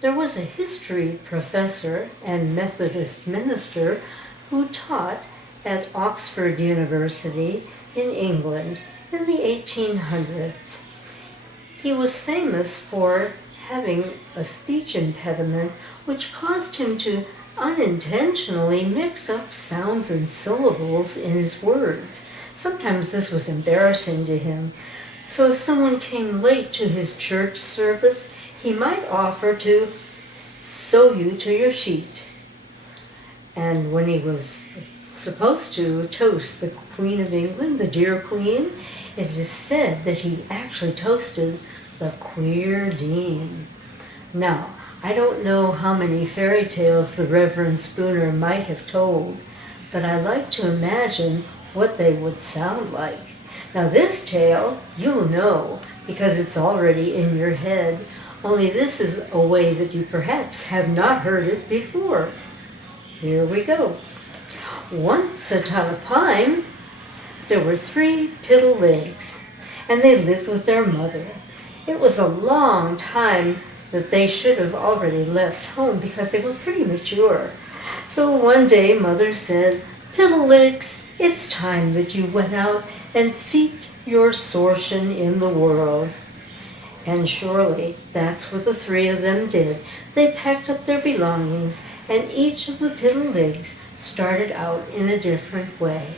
There was a history professor and Methodist minister who taught at Oxford University in England in the 1800s. He was famous for having a speech impediment which caused him to unintentionally mix up sounds and syllables in his words. Sometimes this was embarrassing to him. So if someone came late to his church service, he might offer to sew you to your sheet. And when he was supposed to toast the Queen of England, the dear Queen, it is said that he actually toasted the queer Dean. Now, I don't know how many fairy tales the Reverend Spooner might have told, but I like to imagine what they would sound like. Now this tale, you'll know, because it's already in your head, only this is a way that you perhaps have not heard it before. Here we go. Once upon a time, there were 3 Piddle Ligs, and they lived with their mother. It was a long time that they should have already left home because they were pretty mature. So one day Mother said, "Piddle Ligs, it's time that you went out and seek your sortion in the world." And surely that's what the 3 of them did. They packed up their belongings, and each of the Piddle Ligs started out in a different way.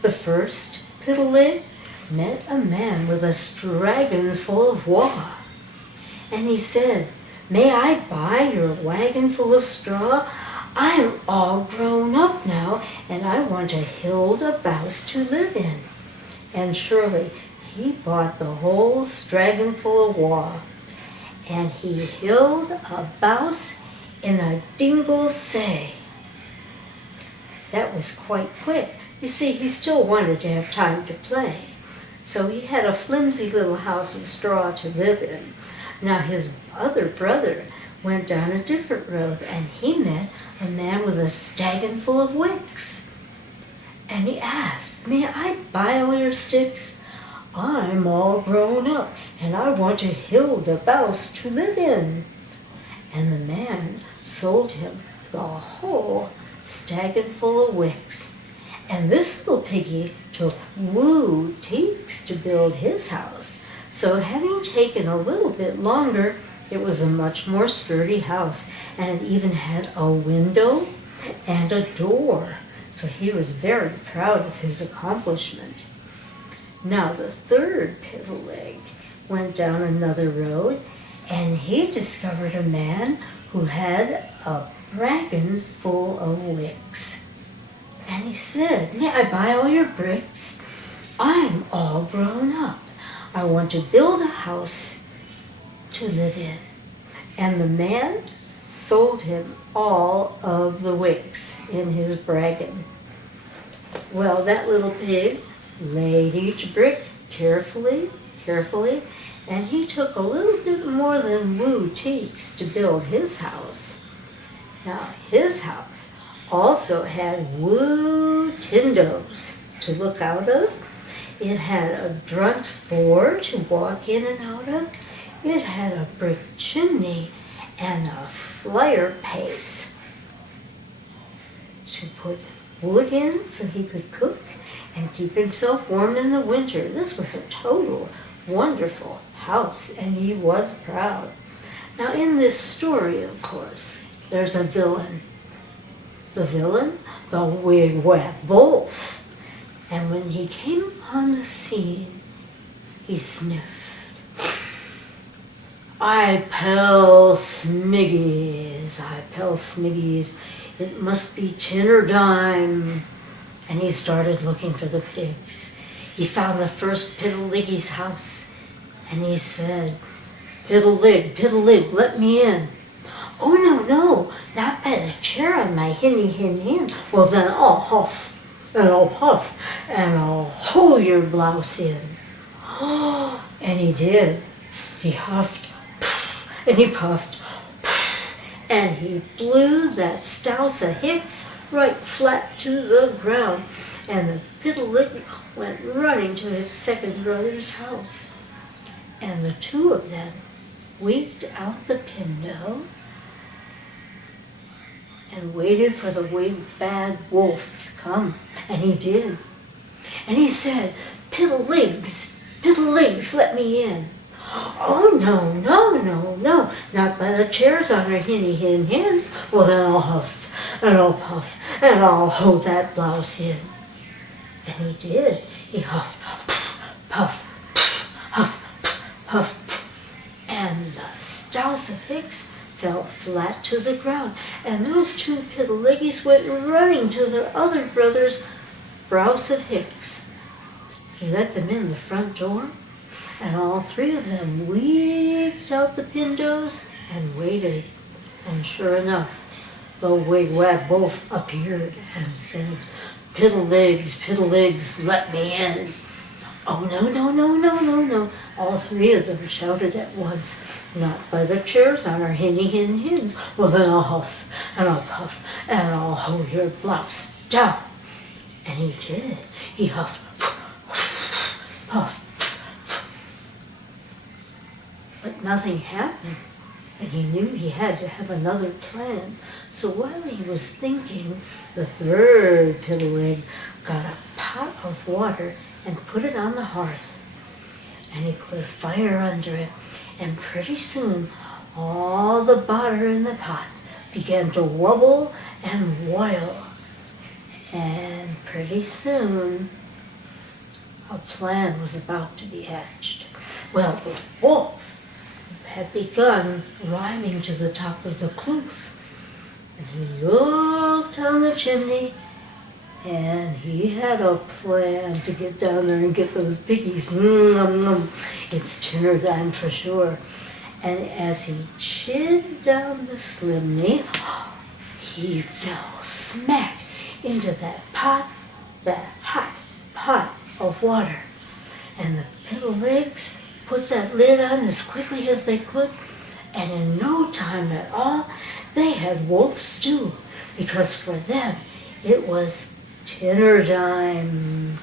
The first Piddle Lig met a man with a stragon full of straw. And he said, "May I buy your wagon full of straw? I'm all grown up now, and I want a Hilda Bouse to live in." And surely he bought the whole stragon full of straw. And he hilled a bouse in a dingle say. That was quite quick. You see, he still wanted to have time to play. So he had a flimsy little house of straw to live in. Now his other brother went down a different road, and he met a man with a staggin full of wicks. And he asked, "May I buy all your sticks? I'm all grown up, and I want a Hilda Bouse to live in." And the man sold him the whole staggin full of wicks. And this little piggy took woo teaks to build his house. So having taken a little bit longer, it was a much more sturdy house, and it even had a window and a door. So he was very proud of his accomplishment. Now the third Piddle Lig went down another road, and he discovered a man who had a bracken full of wicks. And he said, "May I buy all your bricks? I'm all grown up. I want to build a house to live in." And the man sold him all of the wicks in his bracken. Well, that little pig laid each brick carefully, and he took a little bit more than woo teaks to build his house. Now, his house also had woo tindoes to look out of. It had a drunt floor to walk in and out of. It had a brick chimney and a fireplace to put wood in so he could cook and keep himself warm in the winter. This was a total wonderful house, and he was proud. Now in this story, of course, there's a villain. The villain, the wigwag wolf. And when he came upon the scene, he sniffed. I pell smiggies, it must be 10 or dime." And he started looking for the pigs. He found the first Piddle Liggy's house, and he said, Piddle Lig, let me in." "Oh, no, not by the chair on my hin. Well, then I'll huff, and I'll puff, and I'll hoe your blouse in." And he did. He huffed, and he puffed, and he blew that stouse of Hicks right flat to the ground. And the Piddle Lig went running to his second brother's house. And the two of them wigged out the pinto and waited for the big bad wolf to come. And he did. And he said, Piddle, Ligs, let me in. Oh, no, not by the chairs on her hinny hin hands. Well, then I'll huff, and I'll puff, and I'll hold that blouse in. And he did. He huffed, puff, huff, puff, and the stouse of Hicks fell flat to the ground, and those two Piddle-Liggies went running to their other brother's Browse of Hicks. He let them in the front door, and all three of them wigged out the pintos and waited. And sure enough, the wig-wag wolf appeared and said, Piddle-Ligs, let me in. Oh, no. All three of them shouted at once, not by the chairs on our hinny hin hins. Well, then I'll huff, and I'll puff, and I'll hold your blouse down. And he did. He huffed, puff, but nothing happened. And he knew he had to have another plan. So while he was thinking, the third Piddle-Lig got a pot of water and put it on the hearth. And he put a fire under it. And pretty soon, all the butter in the pot began to wubble and boil. And pretty soon, a plan was about to be hatched. Well, the wolf had begun climbing to the top of the kloof. And he looked down the chimney, and he had a plan to get down there and get those piggies. It's dinner time for sure. And as he chid down the chimney, he fell smack into that hot pot of water. And the Piddle-Ligs put that lid on as quickly as they could, and in no time at all, they had wolf stew, because for them it was dinner time.